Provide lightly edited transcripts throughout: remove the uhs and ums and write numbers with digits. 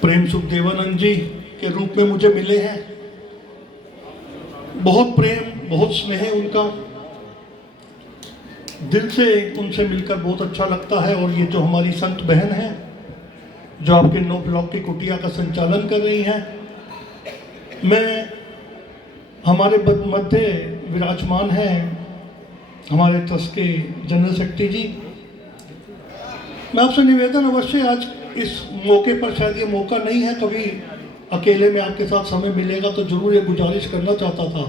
प्रेम सुखदेवानंद जी के रूप में मुझे मिले हैं। बहुत प्रेम, बहुत स्नेह है उनका। दिल से उनसे मिलकर बहुत अच्छा लगता है। और ये जो हमारी संत बहन है जो आपके 9 ब्लॉक की कुटिया का संचालन कर रही हैं, मैं हमारे मध्य विराजमान हैं हमारे ट्रस्ट के जनरल सेक्रेटरी जी। मैं आपसे निवेदन अवश्य, आज इस मौके पर शायद ये मौका नहीं है, कभी अकेले में आपके साथ समय मिलेगा तो जरूर ये गुजारिश करना चाहता था।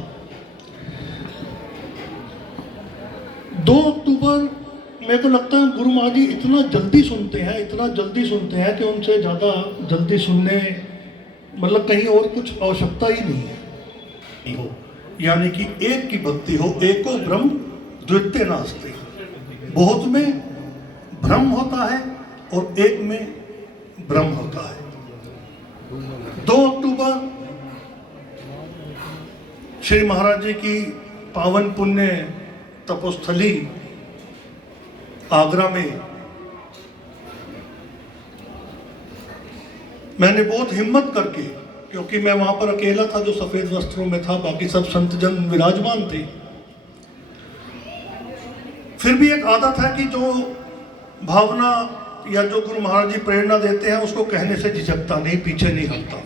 2 अक्टूबर मेरे को लगता है गुरु महाराज जी इतना जल्दी सुनते हैं कि उनसे ज़्यादा जल्दी सुनने मतलब कहीं और कुछ आवश्यकता ही नहीं है हो। यानी कि एक की भक्ति हो, एको ब्रह्म द्वितीय नास्ति। बहुत में भ्रम होता है और एक में ब्रह्म होता है। 2 अक्टूबर श्री महाराज जी की पावन पुण्य तपोस्थली आगरा में मैंने बहुत हिम्मत करके, क्योंकि मैं वहां पर अकेला था जो सफेद वस्त्रों में था, बाकी सब संत जन विराजमान थे, फिर भी एक आदत है कि जो भावना या जो गुरु महाराज जी प्रेरणा देते हैं उसको कहने से झिझकता नहीं, पीछे नहीं हटता।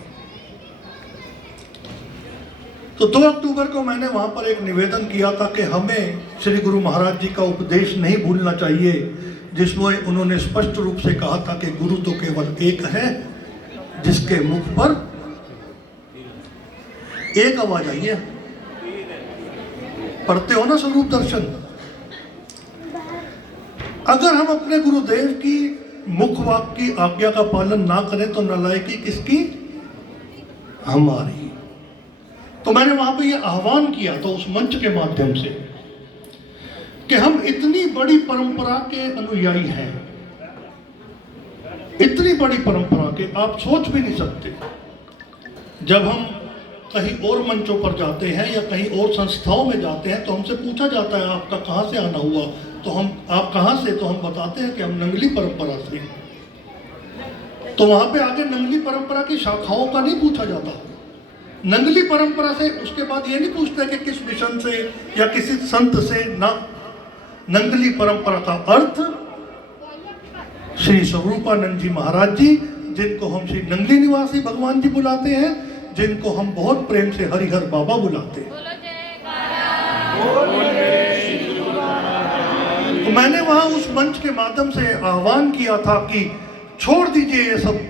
तो 2 अक्टूबर को मैंने वहां पर एक निवेदन किया था कि हमें श्री गुरु महाराज जी का उपदेश नहीं भूलना चाहिए, जिसमें उन्होंने स्पष्ट रूप से कहा था कि गुरु तो केवल एक है जिसके मुख पर एक आवाज आई है। पढ़ते हो ना स्वरूप दर्शन। अगर हम अपने गुरुदेव की मुख वाक की आज्ञा का पालन ना करें तो नालायकी किसकी? हमारी। तो मैंने वहां पे ये आह्वान किया था उस मंच के माध्यम से कि हम इतनी बड़ी परंपरा के अनुयायी हैं, इतनी बड़ी परंपरा के आप सोच भी नहीं सकते। जब हम कहीं और मंचों पर जाते हैं या कहीं और संस्थाओं में जाते हैं तो हमसे पूछा जाता है आपका कहाँ से आना हुआ, तो हम आप कहाँ से, तो हम बताते हैं कि हम नंगली परंपरा से। तो वहां पे आगे नंगली परंपरा की शाखाओं का नहीं पूछा जाता, नंगली परंपरा से। उसके बाद ये नहीं पूछते कि किस मिशन से या किसी संत से, ना, नंगली परंपरा का अर्थ श्री स्वरूपानंद जी महाराज जी, जिनको हम श्री नंगली निवासी भगवान जी बुलाते हैं, जिनको हम बहुत प्रेम से हरिहर बाबा बुलाते हैं। तो मैंने वहां उस मंच के माध्यम से आह्वान किया था कि छोड़ दीजिए ये सब,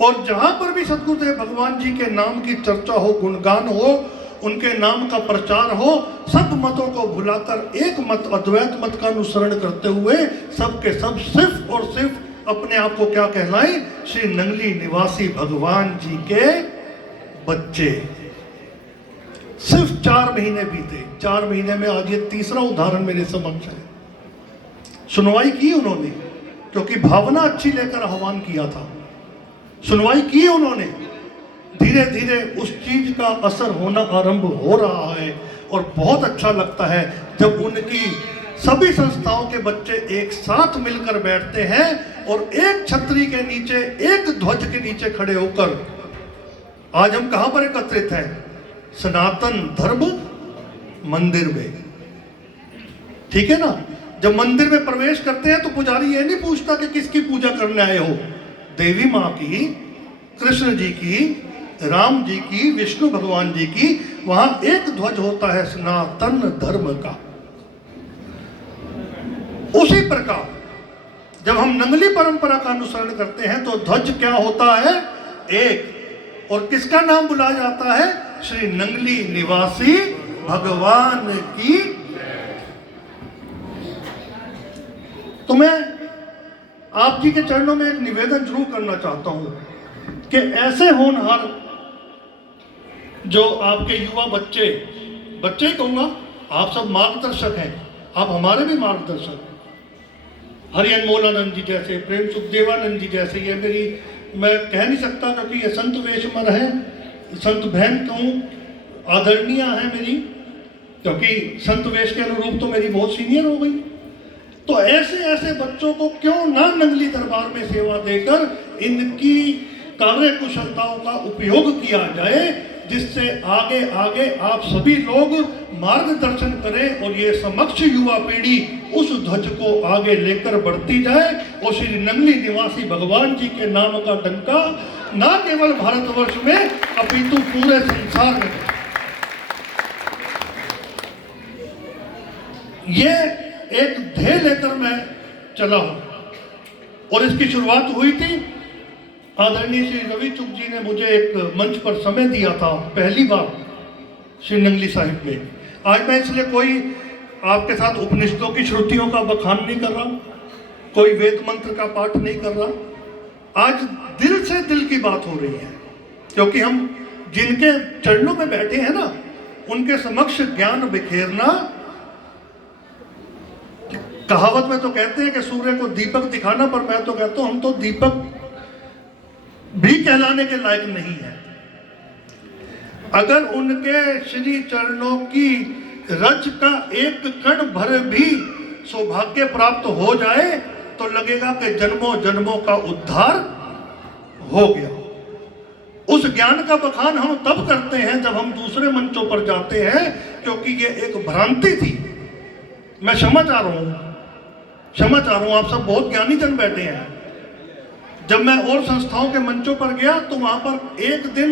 और जहां पर भी सद्गुरुदेव भगवान जी के नाम की चर्चा हो, गुणगान हो, उनके नाम का प्रचार हो, सब मतों को भुलाकर एक मत, अद्वैत मत का अनुसरण करते हुए सबके सब सिर्फ और सिर्फ अपने आप को क्या कहलाएं? श्री नंगली निवासी भगवान जी के बच्चे। सिर्फ 4 महीने बीते, 4 महीने में आज ये तीसरा उदाहरण मेरे समक्ष है। सुनवाई की उन्होंने, क्योंकि भावना अच्छी लेकर आह्वान किया था, सुनवाई की उन्होंने। धीरे धीरे उस चीज का असर होना आरंभ हो रहा है और बहुत अच्छा लगता है जब उनकी सभी संस्थाओं के बच्चे एक साथ मिलकर बैठते हैं और एक छतरी के नीचे, एक ध्वज के नीचे खड़े होकर। आज हम कहां पर एकत्रित हैं? सनातन धर्म मंदिर में, ठीक है ना। जब मंदिर में प्रवेश करते हैं तो पुजारी ये नहीं पूछता कि किसकी पूजा करने आए हो, देवी माँ की, कृष्ण जी की, राम जी की, विष्णु भगवान जी की। वहां एक ध्वज होता है सनातन धर्म का। उसी प्रकार जब हम नंगली परंपरा का अनुसरण करते हैं तो ध्वज क्या होता है? एक। और किसका नाम बुलाया जाता है? श्री नंगली निवासी भगवान की। तो मैं आप जी के चरणों में एक निवेदन जरूर करना चाहता हूं कि ऐसे होनहार जो आपके युवा बच्चे ही कहूंगा, आप सब मार्गदर्शक हैं, आप हमारे भी मार्गदर्शक। हरि अनमोलानंद जी जैसे, प्रेम सुखदेवानंद जी जैसे, ये मेरी, मैं कह नहीं सकता क्योंकि ये संत वेश में रहे, संत बहन कहूँ, आदरणीय है मेरी, क्योंकि संत वेश के अनुरूप तो मेरी बहुत सीनियर हो गई। तो ऐसे ऐसे बच्चों को क्यों ना नंगली दरबार में सेवा देकर इनकी कार्य कुशलताओं का उपयोग किया जाए, जिससे आगे आगे आप सभी लोग मार्गदर्शन करें और ये समक्ष युवा पीढ़ी उस ध्वज को आगे लेकर बढ़ती जाए और श्री नंगली निवासी भगवान जी के नाम का डंका ना केवल भारतवर्ष में अपितु पूरे संसार में। ये एक ध्येय लेकर मैं चला हूं और इसकी शुरुआत हुई थी, आदरणीय श्री रवि चुग जी ने मुझे एक मंच पर समय दिया था पहली बार श्री नंगली साहिब में। आज मैं इसलिए कोई आपके साथ उपनिषदों की श्रुतियों का बखान नहीं कर रहा, कोई वेद मंत्र का पाठ नहीं कर रहा। आज दिल से दिल की बात हो रही है, क्योंकि हम जिनके चरणों में बैठे हैं ना, उनके समक्ष ज्ञान बिखेरना। कहावत में तो कहते हैं कि सूर्य को दीपक दिखाना, पर मैं तो कहता हूं हम तो दीपक भी कहलाने के लायक नहीं है। अगर उनके श्री चरणों की रज का एक कण भर भी सौभाग्य प्राप्त हो जाए तो लगेगा कि जन्मों जन्मों का उद्धार हो गया। उस ज्ञान का बखान हम तब करते हैं जब हम दूसरे मंचों पर जाते हैं, क्योंकि ये एक भ्रांति थी। मैं क्षमा चाह रहा हूं, आप सब बहुत ज्ञानी जन बैठे हैं। जब मैं और संस्थाओं के मंचों पर गया तो वहां पर एक दिन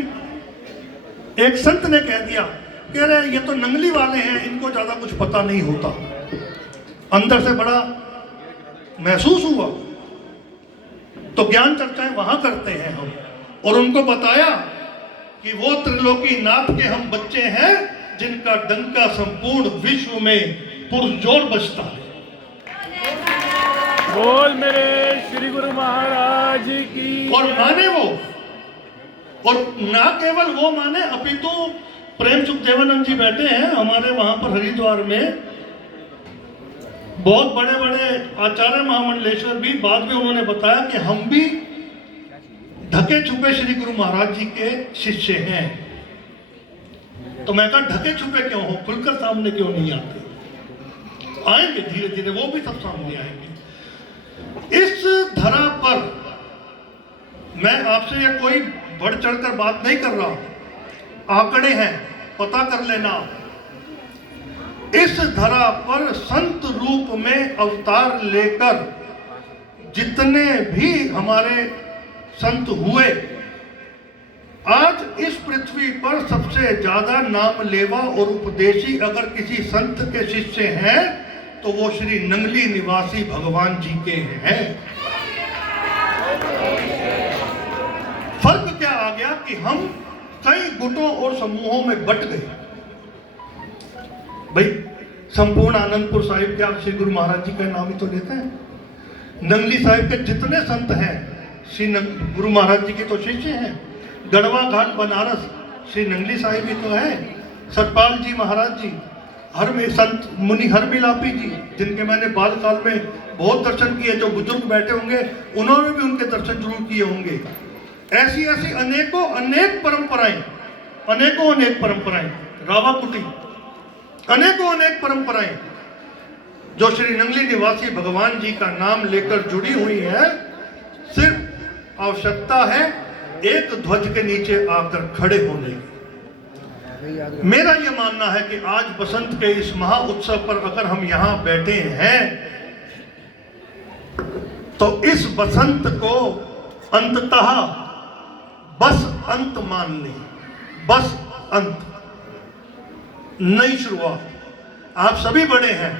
एक संत ने कह दिया कि अरे ये तो नंगली वाले हैं, इनको ज्यादा कुछ पता नहीं होता। अंदर से बड़ा महसूस हुआ। तो ज्ञान चर्चाएं वहां करते हैं हम, और उनको बताया कि वो त्रिलोकी नाथ के हम बच्चे हैं जिनका डंका संपूर्ण विश्व में पुरजोर बजता है। बोल मेरे श्री गुरु महाराज की। और माने वो, और ना केवल वो माने, अपितु प्रेम सुखदेवानंद जी बैठे हैं हमारे वहां पर हरिद्वार में, बहुत बड़े बड़े आचार्य महामंडलेश्वर भी, बाद में उन्होंने बताया कि हम भी ढके छुपे श्री गुरु महाराज जी के शिष्य हैं। तो मैं कहा ढके छुपे क्यों हो, खुलकर सामने क्यों नहीं आते? आएंगे धीरे धीरे, वो भी सब सामने आएंगे। इस धरा पर मैं आपसे ये कोई बढ़ चढ़कर बात नहीं कर रहा, आंकड़े हैं, पता कर लेना। इस धरा पर संत रूप में अवतार लेकर जितने भी हमारे संत हुए, आज इस पृथ्वी पर सबसे ज्यादा नाम लेवा और उपदेशी अगर किसी संत के शिष्य हैं तो वो श्री नंगली निवासी भगवान जी के हैं। फर्क क्या आ गया कि हम कई गुटों और समूहों में बट गए। भाई संपूर्ण आनंदपुर साहिब के आप श्री गुरु महाराज जी का नाम ही तो लेते हैं। नंगली साहिब के जितने संत हैं श्री गुरु महाराज जी के तो शिष्य हैं। गढ़वा घाट बनारस श्री नंगली साहिब ही तो है। सतपाल जी महाराज जी, हर में संत मुनि हरबिलापी जी, जिनके मैंने बाल काल में बहुत दर्शन किए, जो बुजुर्ग बैठे होंगे उन्होंने भी उनके दर्शन जरूर किए होंगे। ऐसी ऐसी अनेकों अनेक परंपराएं, रावाकुटी, अनेकों अनेक परंपराएं जो श्री नंगली निवासी भगवान जी का नाम लेकर जुड़ी हुई है। सिर्फ आवश्यकता है एक ध्वज के नीचे आकर खड़े होने की। मेरा यह मानना है कि आज बसंत के इस महा उत्सव पर अगर हम यहां बैठे हैं तो इस बसंत को अंततः बस अंत मान लें, बस अंत, नई शुरुआत। आप सभी बड़े हैं,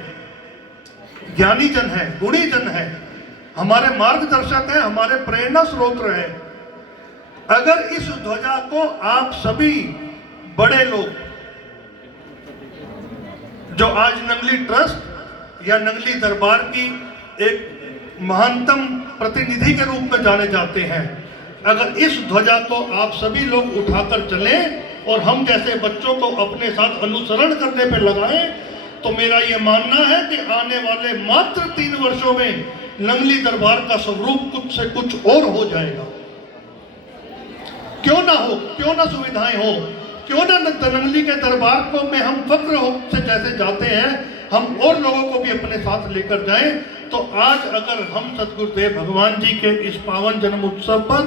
ज्ञानी जन हैं, गुणी जन हैं, हमारे मार्गदर्शक हैं, हमारे प्रेरणा स्रोत हैं। अगर इस ध्वजा को आप सभी बड़े लोग जो आज नंगली ट्रस्ट या नंगली दरबार की एक महानतम प्रतिनिधि के रूप में जाने जाते हैं, अगर इस ध्वजा को आप सभी लोग उठाकर चलें और हम जैसे बच्चों को अपने साथ अनुसरण करने पर लगाएं, तो मेरा यह मानना है कि आने वाले मात्र 3 वर्षों में नंगली दरबार का स्वरूप कुछ से कुछ और हो जाएगा। क्यों ना हो, क्यों ना सुविधाएं हो, क्यों ना नंगली के दरबार को में हम फक्र हो से जैसे जाते हैं, हम और लोगों को भी अपने साथ लेकर जाएं तो आज अगर हम सदगुरुदेव भगवान जी के इस पावन जन्म उत्सव पर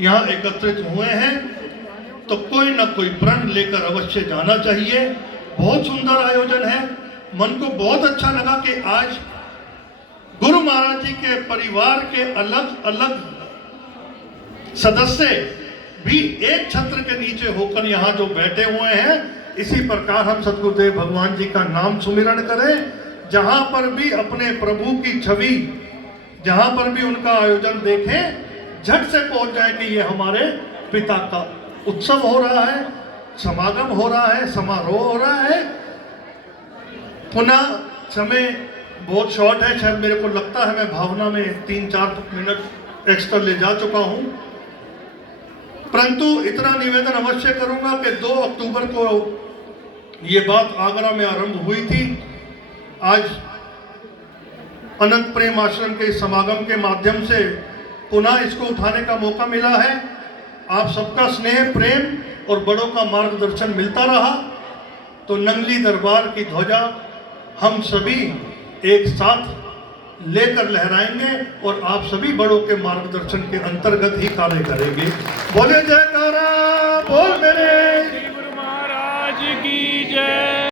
यहाँ एकत्रित हुए हैं तो कोई ना कोई प्रण लेकर अवश्य जाना चाहिए। बहुत सुंदर आयोजन है। मन को बहुत अच्छा लगा कि आज गुरु महाराज जी के परिवार के अलग अलग सदस्य भी एक छत्र के नीचे होकर यहाँ जो बैठे हुए हैं, इसी प्रकार हम सदगुरुदेव भगवान जी का नाम सुमिरन करें। जहाँ पर भी अपने प्रभु की छवि, जहाँ पर भी उनका आयोजन देखें, झट से पहुंच जाए कि ये हमारे पिता का उत्सव हो रहा है, समागम हो रहा है, समारोह हो रहा है। पुनः समय बहुत शॉर्ट है, शायद मेरे को लगता है मैं भावना में 3-4 मिनट एक्स्ट्रा ले जा चुका हूं, परंतु इतना निवेदन अवश्य करूंगा कि 2 अक्टूबर को ये बात आगरा में आरंभ हुई थी। आज अनंत प्रेम आश्रम के समागम के माध्यम से पुनः इसको उठाने का मौका मिला है। आप सबका स्नेह, प्रेम और बड़ों का मार्गदर्शन मिलता रहा तो नंगली दरबार की ध्वजा हम सभी एक साथ लेकर लहराएंगे और आप सभी बड़ों के मार्गदर्शन के अंतर्गत ही कार्य करेंगे। बोले जयकारा बोल।